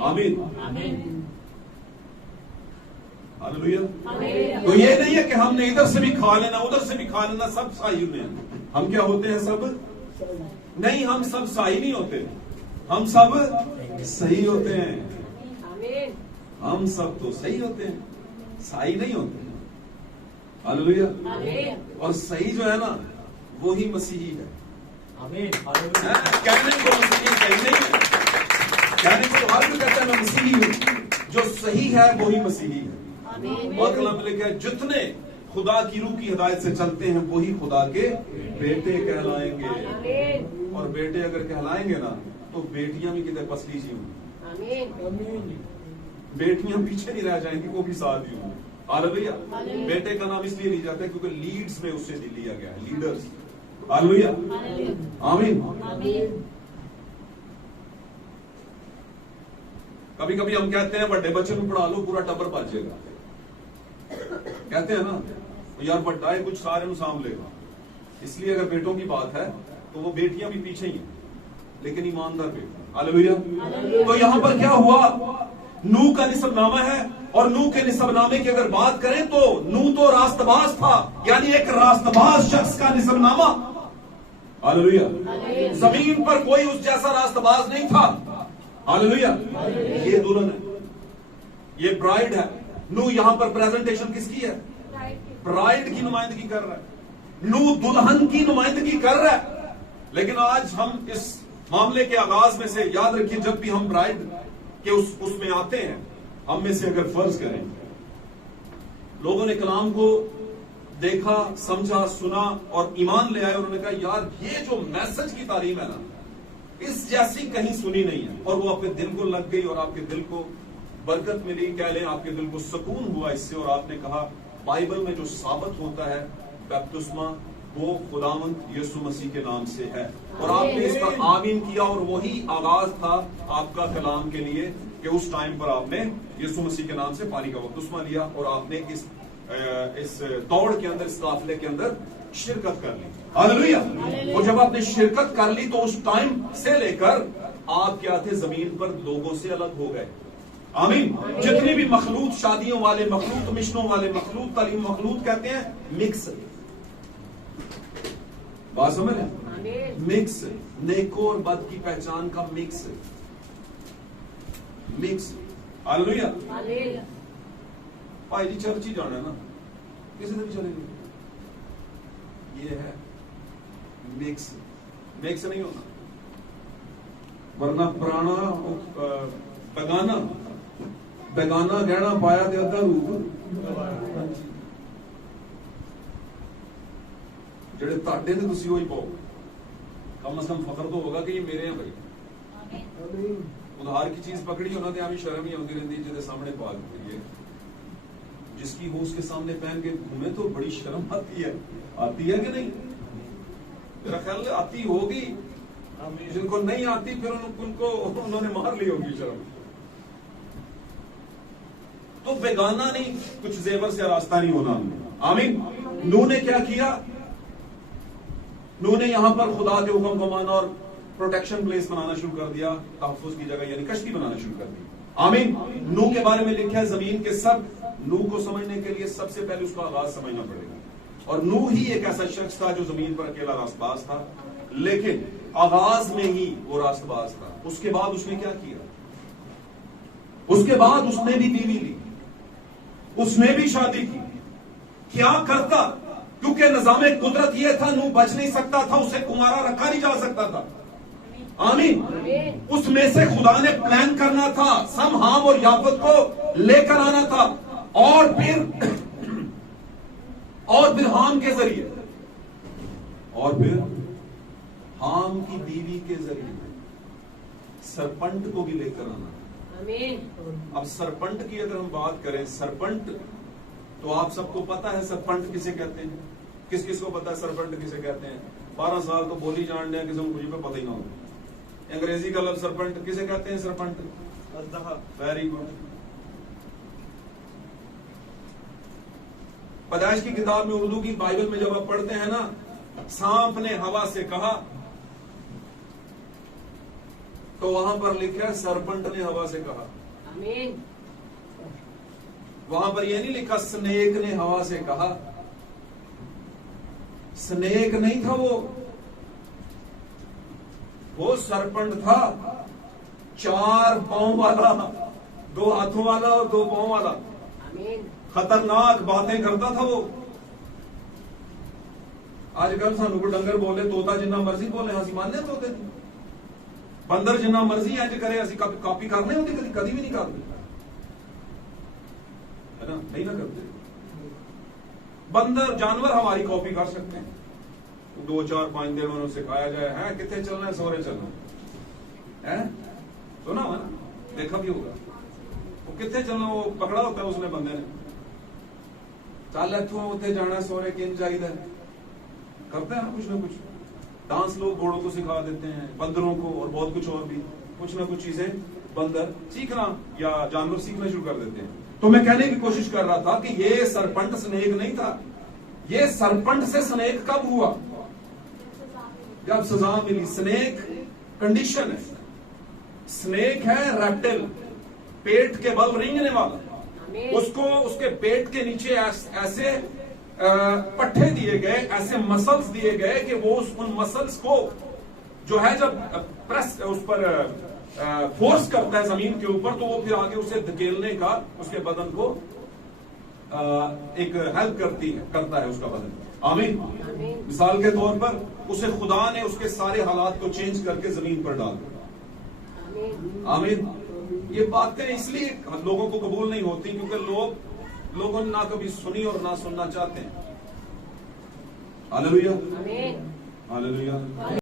आमीन। हालेलुया। तो ये नहीं है कि हमने इधर से भी खा लेना उधर से भी खा लेना, सब साई में हम क्या होते हैं? सब नहीं, हम सब साई नहीं होते, हम सब सही होते हैं। हम सब तो सही होते हैं, साई नहीं होते। हालेलुया। और सही जो है ना वो ही मसीही है। कहने को मसीही सही नहीं है, कहने को हर कोई कहता है मैं मसीही हूं, जो सही है वो ही मसीही है। और कलाम में लिखा है जितने खुदा की रूह की हिदायत से चलते हैं वही खुदा के बेटे कहलाएंगे। और बेटे अगर कहलाएंगे ना तो बेटियां भी कितने पसली सी होंगी, बेटियां पीछे नहीं रह जाएंगी, वो भी साथ ही होंगी। हालेलुया। बेटे का नाम इसलिए लिया जाता है क्योंकि लीड्स में उससे लिया गया है, लीडर्स। हालेलुया। आमीन। कभी कभी हम कहते हैं बड़े बच्चे को पढ़ा लो पूरा टब्बर पा जाएगा, कहते हैं ना तो यार बड़ा है कुछ सारे साम लेगा। इसलिए अगर बेटों की बात है तो वो बेटियां भी पीछे ही हैं, लेकिन ईमानदार बेटा। हालेलुया। तो यहां पर क्या हुआ? नूह का निसबनामा है, और नूह के निसबनामे की अगर बात करें तो नूह तो रास्तबाज था, यानी एक रास्तबाज शख्स का निसबनामा। हालेलुया। जमीन पर कोई उस जैसा रास्तबाज नहीं था। हालेलुया। ये दुल्हन है, ये ब्राइड है। नूह यहां पर प्रेजेंटेशन किसकी है? ब्राइड की नुमाइंदगी कर रहा है, नूह दुल्हन की नुमाइंदगी कर रहा है। लेकिन आज हम इस मामले के आगाज में से याद रखिए, जब भी हम ब्राइड के उसमें आते हैं, हम में से अगर फर्ज करें लोगों ने कलाम को देखा, समझा, सुना और ईमान ले आए, उन्होंने कहा यार ये जो मैसेज की तालीम है ना इस जैसी कहीं सुनी नहीं है, और वो आपके दिल को लग गई और आपके दिल को बरकत मिली, कह लें आपके दिल को सुकून हुआ इससे, और आपने कहा बाइबल में जो साबित होता है बपतिस्मा वो खुदावंद यीशु मसीह के नाम से है, और आपने इसका आमीन किया। और वही आगाज था आपका कलाम के लिए कि उस टाइम पर आपने यीशु मसीह के नाम से पानी का बपतिस्मा लिया, और आपने इस दौड़ के अंदर, इस काफिले के अंदर शिरकत कर ली। हालेलुया। और जब आपने शिरकत कर ली तो उस टाइम से लेकर आप क्या थे? जमीन पर लोगों से अलग हो गए। आमीन। जितने भी मखलूत, शादियों वाले मखलूत, मिशनों वाले मखलूत, तालीम मखलूत कहते हैं मिक्स। बात समझ रहे? मिक्स, नेको और बद की पहचान का मिक्स। हालेलुया। भाई जी चर्च ही जाना है ना, किसी दिन चलेंगे। ये है मिक्स, मिक्स नहीं होना, वरना पुराना बेगाना गहना पाया ते अद्धा रूप जेड़े ताडे ते तुसी वही पाओ। कम से कम फखर तो होगा कि ये मेरे हैं भाई। उधार की चीज पकड़ी होना तो अभी शर्म ही आती रहती है, जिसके सामने पा है, जिसकी हो उसके सामने पहन के घूमे तो बड़ी शर्म आती है कि नहीं? मेरा ख्याल आती होगी, जिनको नहीं आती फिर उनको उन्होंने मार ली होगी शर्म। तो बेगाना नहीं, कुछ जेवर से रास्ता नहीं होना। आमीन। नूह ने क्या किया? नूह ने यहां पर खुदा के हुक्म को माना और प्रोटेक्शन प्लेस बनाना शुरू कर दिया, तहफ्फुज की जगह यानी कश्ती बनाना शुरू कर दी। आमीन। नूह के बारे में लिखा है जमीन के सब, नूह को समझने के लिए सबसे पहले उसका आगाज समझना पड़ेगा। और नूह ही एक ऐसा शख्स था जो जमीन पर अकेला रास्तबाज था, लेकिन आगाज में ही वो रास्तबाज था। उसके बाद उसने क्या किया? उसके बाद उसने भी बीवी ली, उसने भी शादी की। क्या करता? क्योंकि निजामे कुदरत ये था, नूह बच नहीं सकता था, उसे कुमारा रखा नहीं जा सकता था। आमीन। उसमें से खुदा ने प्लान करना था, सम, हाम और याफत को लेकर आना था, और फिर हाम के जरिए, और फिर हाम की बीवी के जरिए सरपंट को भी लेकर आना। अब सरपंट की अगर हम बात करें, सरपंट तो आप सबको पता है सरपंट किसे कहते हैं? किस किस को पता है सरपंट किसे कहते हैं? 12 साल तो बोली जान रहे हैं, किसी को मुझे पे पता ही ना हो। अंग्रेजी का लफ्ज सरपंट किसे कहते हैं? सरपंट। Very good. पैदाइश की किताब में, उर्दू की बाइबल में जब आप पढ़ते हैं ना, सांप ने हवा से कहा तो वहां पर लिखा है सरपंट ने हवा से कहा। आमीन। वहां पर यह नहीं लिखा स्नेक ने हवा से कहा। स्नेक नहीं था वो सरपंट था, 4 पांव वाला, 2 हाथों वाला और 2 पांव वाला। आमीन। खतरनाक बातें करता था वो। आजकल सानू को डंगर बोले, तोता जिन्ना मर्जी बोले, हंसी मानने तोते दी। बंदर जिन्ना मर्जी इंज करे, असि कॉपी करने होती कभी भी नहीं करते, है ना? नहीं ना करते। बंदर जानवर हमारी कॉपी कर सकते हैं। 2 4 5 दिन उन्हें सिखाया जाए, है कितने चलना है, सोरे चलना है, सुना हुआ ना, देखा भी होगा। वो कितने चलना, वो पकड़ा होता है उसने बंदे ने, चल इथों उत्थे जाना, सोरे किन चाहिए, करते हैं कुछ ना कुछ। डांस लोग घोड़ों को सिखा देते हैं, बंदरों को, और बहुत कुछ और भी, कुछ ना कुछ चीजें बंदर सीखना या जानवर सीखना शुरू कर देते हैं। तो मैं कहने की कोशिश कर रहा था कि ये सरपंट स्नेक नहीं था। ये सरपंट से स्नेक कब हुआ? जब सजा मिली। स्नेक कंडीशन है, स्नेक है रेप्टिल, पेट के बल रेंगने वाला। उसको उसके पेट के नीचे ऐसे पट्टे दिए गए, ऐसे मसल्स दिए गए कि वो उन मसल्स को जो है जब प्रेस उस पर फोर्स करता है जमीन के ऊपर, तो वो फिर आगे उसे धकेलने का, उसके बदन को एक हेल्प करता है उसका बदन। आमीन। मिसाल के तौर पर उसे खुदा ने उसके सारे हालात को चेंज करके जमीन पर डाल दिया। आमीन। ये बातें इसलिए लोगों को कबूल नहीं होती क्योंकि लोगों ने ना कभी सुनी और ना सुनना चाहते हैं। Hallelujah, hallelujah.